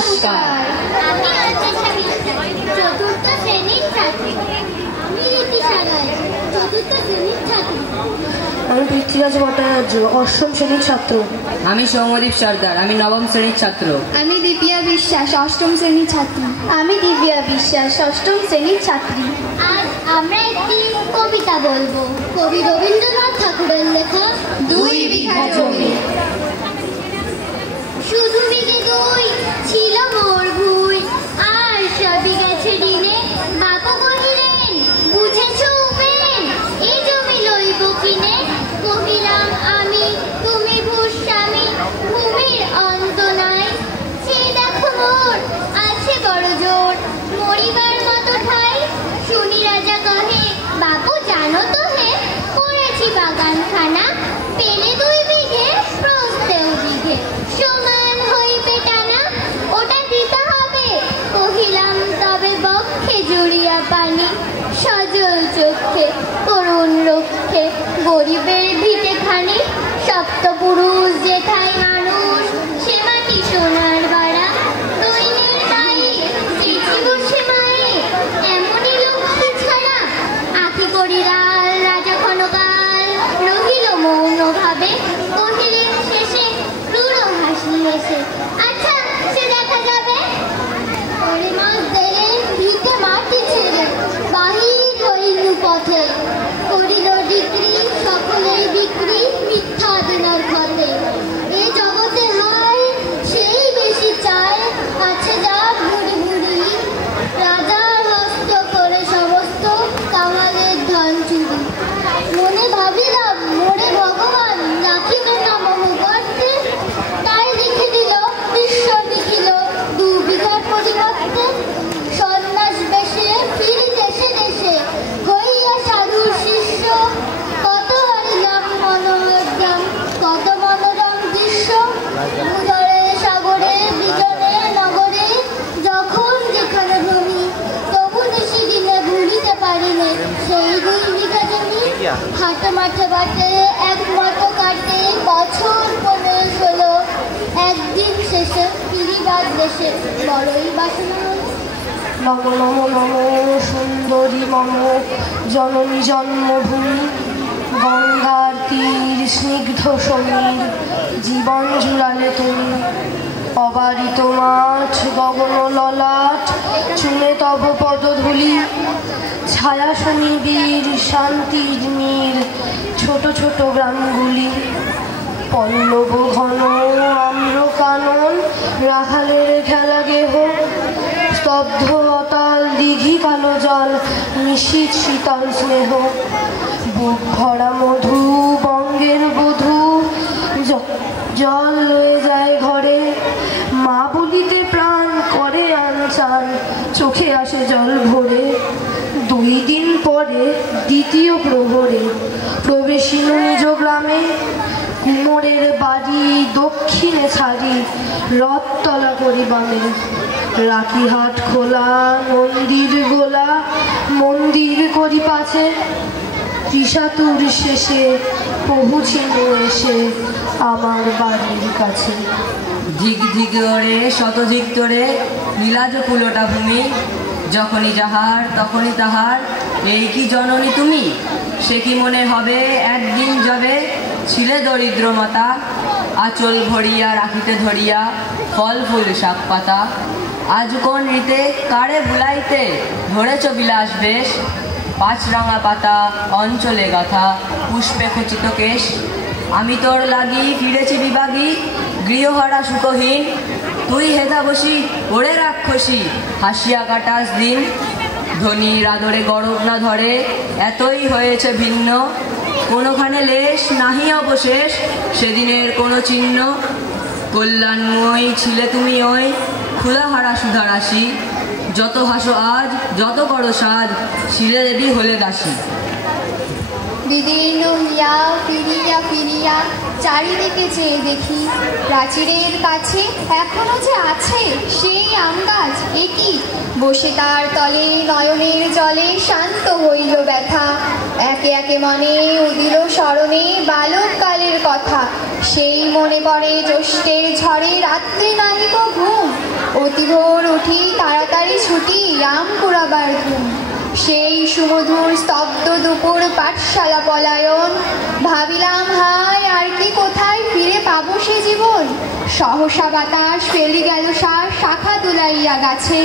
নমস্কার। আমি চতুর্থ শ্রেণীর ছাত্রী। আমি রীতিশালায় চতুর্থ শ্রেণীর ছাত্রী। আমি পৃথ্বীরাজ ভট্টাচার্য অষ্টম শ্রেণীর ছাত্র। আমি সৌম্যদীপ সর্দার, আমি নবম শ্রেণীর ছাত্র। আমি দীপিয়া বিশ্বাস অষ্টম শ্রেণীর ছাত্রী। আমি দিব্যা বিশ্বাস অষ্টম শ্রেণীর ছাত্রী। আজ আমরা একটি কবিতা বলবো। কবি রবীন্দ্রনাথ ঠাকুরের লেখা 2 বিঘা জমি। শুধু বিঘে 2 ছিল মোর ভুই, আর সবই গেছে ঋণে। বাবা কহিলেন বুঝেছ উপেন, এই জমি লইব কিনে। কহিলাম আমি তুমি ভূস্বামী, ভূমির অন্ত নাই। সে দেখো মোর আছে বড় জোর, মরিবার মতো ঠাই। শুনি রাজা কহে বাবু জানো তো হে, করেছি বাগানখানা। পেলে 2 বিঘে প্রস্থেও বিঘে, সমান হইবে টানা। ওটা দিতে হবে। কহিলাম তবে বক্ষে জড়িয়া পানি, সজল চক্ষে করুণ রক্ষে। গরিবের ভিটে খানি, সপ্তপুরুষ যেথায় মানুষ, সে মাটি সোনার বাড়া। দৈনের গায়ে চিঠি বসে মায়ে, এমনই লক্ষ্মী ছাড়া। আঁখি করি লাল রাজা ক্ষণকাল, রহিল মৌন ভাবে। কহিলেন শেষে ক্রূর হাসি হেসে, আচ্ছা সে দেখা যাবে। পরে মাস দিলেন ভিটে মাটি ছেড়ে, বাহির হইল পথে। করিল ডিক্রি সকলেই বিক্রি, মিথ্যা দিনার ক্ষতে। এ জগতে হায় সেই বেশি চায়, আছে যা ভুরি ভুরি। রাজার হস্ত করে সমস্ত কামালের ধন চুরি। মনে ভাবিলাম মোরে ভগবান রাখিবে না মম গর্তে। তাই লিখে দিল ঈশ্বর লিখিল 2 বিঘার পরিবর্তে। সন্ন্যাস বেশে ফিরি দেশে দেশে, হইয়া সাধুর শিষ্য। কত হারিলাম মনোরম, কত মনোরম দৃশ্য। উদরে সাগরে বিজনে নগরে, যখন যেখানে ভূমি। তবু নিশি দিনে ভুলিতে পারিনে সেই 2 বিঘা জমি। হাটে মাঠে বাটে একমত কাটে, বছর 15 হলো। একদিন শেষে ফিরিবার দেশে বড়ই বাসনা হলো। নম নম নম সুন্দরী মম জননী জন্মভূমি। গঙ্গার তীর স্নিগ্ধ সমীর, জীবন জুড়ালে তুমি। অবারিত মাঠ গগন ললাট, চুনে তব পদধূলি। ছায়া সমীবীর শান্তির নীর, ছোট ছোট গ্রামগুলি। পল্লব ঘন আম্র কানন, রাখালের খেলা গেহ। স্তব্ধ অতল দিঘি কালো জল, নিশীথ শীতল স্নেহ। বুক ভরা মধু বঙ্গের বধূ, জল লয়ে যায় ঘরে। মা বলিতে প্রাণ করে আনচান, চোখে আসে জল ভরে। 2 দিন পরে দ্বিতীয় প্রহরে প্রবেশিল নিজ গ্রামে। কুমোরের বাড়ি দক্ষিণে ছাড়ি, রথতলা করি বামে। রাখিহাট খোলা মন্দির গোলা, মন্দির করি পাছে। ত্রিশাতুর শেষে পৌঁছিল এসে আমার বাড়ির কাছে। ধিক ধিক ওরে শতধিক তোরে, নীলাজ কুলোটা ভূমি। যখনই যাহার তখনই তাহার, এই কি জননী তুমি। সে কি মনে হবে একদিন যাবে, ছিলে দরিদ্র মাতা। আঁচল ভরিয়া রাখিতে ধরিয়া, ফল ফুল শাক পাতা। আজ কোন রীতে কারে ভুলাইতে, ধরেছ বিলাস বেশ। 5 রাঙা পাতা অঞ্চলে গাথা, পুষ্পে খচিত কেশ। আমি তোর লাগি ফিরেছি বিভাগী, গৃহহারা সুখহীন। তুই হেথা বসি ওরে রাক্ষসী, হাসিয়া কাটাস দিন। ধনীর আদরে গরব না ধরে, এতই হয়েছে ভিন্ন। কোনোখানে লেশ নাহি অবশেষ, সেদিনের কোনো চিহ্ন। কল্যাণময়ী ছিলে তুমি ওই, ক্ষুধাহারা সুধারাশি। যত হাসো আজ যত করো সাজ, ছিলে দেবী হলে দাসী। দিদির নহিয়া ফিরিয়া ফিরিয়া চারিদিকে চেয়ে দেখি, প্রাচীরের কাছে এখনো যে আছে সেই আম গাছ। একই বসে তার তলে নয়নের জলে শান্ত হইল ব্যথা। একে একে মনে উদিল স্মরণে বালককালের কথা। সেই মনে পড়ে জ্যৈষ্ঠের ঝড়ে রাত্রে নাহিক ঘুম, অতিভোর উঠি তাড়াতাড়ি ছুটি আম কুড়াবার ধুম। সেই সুমধুর স্তব্ধ দুপুর পাঠশালা পলায়ন, ভাবিলাম হায় আর কি কোথায় ফিরে পাবো সে জীবন। সহসা বাতাস ফেলি গেল শাখা দুলাইয়া গাছে,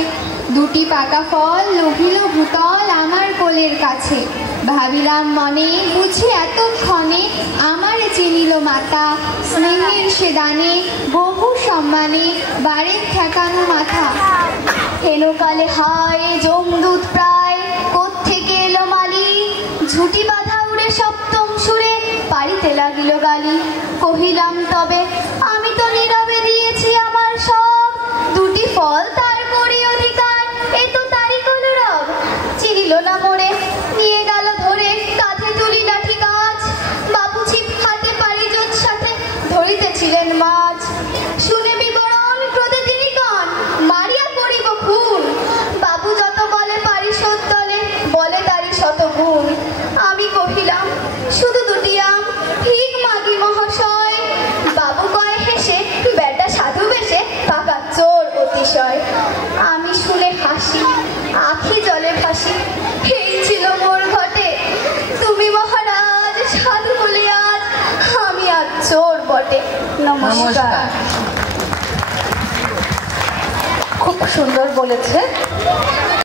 দুটি পাকা ফল লোভিল ভূতল আমার কোলের কাছে। ভাবিলাম মনে বুঝি এতক্ষণে আমার চিনিল মাতা, স্নেহের সে দানে বহু সম্মানে বারে ঠেকানো মাথা। হেনকালে হায় যমদূত প্রায় কোত্থেকে এলো মালি, ঝুটি বাঁধা উড়ে সপ্তম সুরে পারিতে লাগিল গালি। কহিলাম তবে আমি তো নীরবে দিয়েছি আমার সব, দুটি ফল তার করি অধিকার এ তো তারই কলরব। চিনিল না মোরে নিয়ে গেল ধরে কাঁধে তুলি লাঠি গাছ, বাবু ছিপ হাতে পারিজোত সাথে ধরিতেছিলেন মাছ। শুনে বিবরণ ক্রোধে তিনি কন মারিয়া করিব খুন, বাবু যত বলে পারিষদ দলে বলে তারি শত গুণ। আমি কহিলাম শুধু দুটি আম ঠিক মাগি মহাশয়, বাবু কয় হেসে বেটা সাধু বেশে পাকা চোর অতিশয়। আমি শুনে হাসি আখি জলে ভাসি, এই ছিল মোর ঘটে তুমি মহারাজ সাধু বলে আজ আমি আজ চোর বটে। নমস্কার। খুব সুন্দর বলেছে।